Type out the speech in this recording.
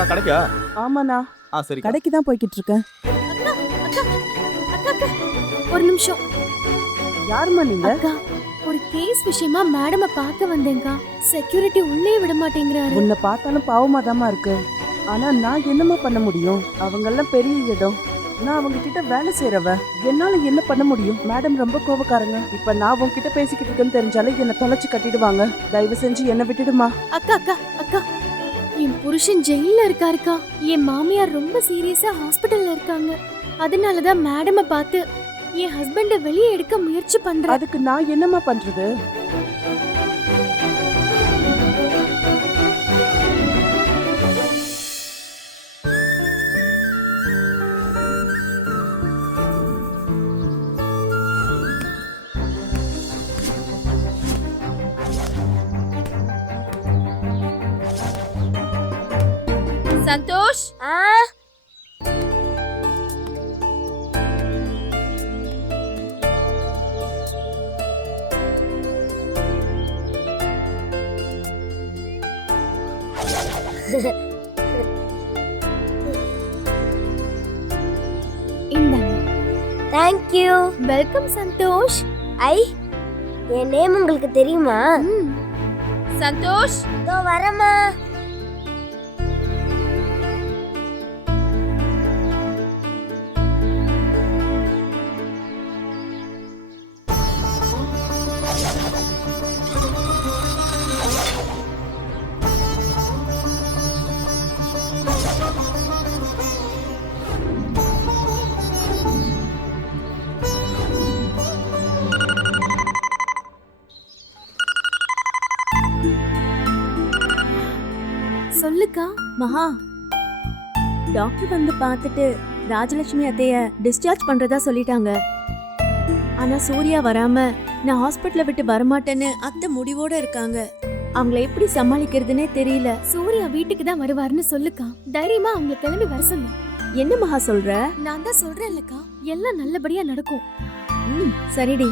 அக்கா கடைக்கா? ஆமாண்ணா, சரி. கடைக்கு தான் போய்கிட்டு இருக்கேன். அக்கா அக்கா அக்கா அக்கா ஒரு நிமிஷம். யாரும்மா நீங்க? அக்கா ஒரு கேஸ் விஷயமா மேடம பார்க்க வந்தேன்க்கா. செக்யூரிட்டி உள்ளே விட மாட்டேங்கிறாரு. உன்னை பார்த்தாலும் பாவமாதாம்மா இருக்கு. ஆனா நான் என்னம்மா பண்ண முடியும்? அவங்கெல்லாம் பெரிய இடம். நான் அவங்க கிட்ட வேலை செய்யறவ. என்னால என்ன பண்ண முடியும்? மேடம் ரொம்ப கோபக்காரங்க. இப்ப நான் உன்கிட்ட பேசிக்கிட்டு இருக்கேன்னு தெரிஞ்சாலே என்ன தொலைச்சு கட்டிடுவாங்க. தயவு செஞ்சு என்ன விட்டுடுமா. அக்கா அக்கா அக்கா என் புருஷன் ஜெயில இருக்காருக்கா. என் மாமியார் ரொம்ப சீரியஸா ஹாஸ்பிடல்ல இருக்காங்க. அதனாலதான் மேடம பார்த்து என் ஹஸ்பண்ட வெளியே எடுக்க முயற்சி பண்றேன். அதுக்கு நான் என்னம்மா பண்றது? Santosh thank you. Welcome Santosh. I, என் நேம் உங்களுக்கு தெரியுமா? சந்தோஷ் இதோ வரமா. சொல்லுக்கா. மகா, டாக்டர் வந்து பார்த்துட்டு ராஜலட்சுமி அத்தைய டிஸ்சார்ஜ் பண்றதா சொல்லிட்டாங்க. ஆனா சூர்யா வராம நான் ஹாஸ்பிட்டலை விட்டு வரமாட்டேன்னு அத்தை முடிவோட இருக்காங்க. அவங்கள எப்படி சமாளிக்கிறதுனே தெரியல. சூர்யா வீட்டுக்கு தான் வருவாருன்னு சொல்லுக்கா. தைரியமா அவங்க கிளம்பி வர சொல்லு. என்ன மகா சொல்ற? நான் தான் சொல்றேன்லக்கா, எல்லாம் நல்லபடியா நடக்கும். சரிடி,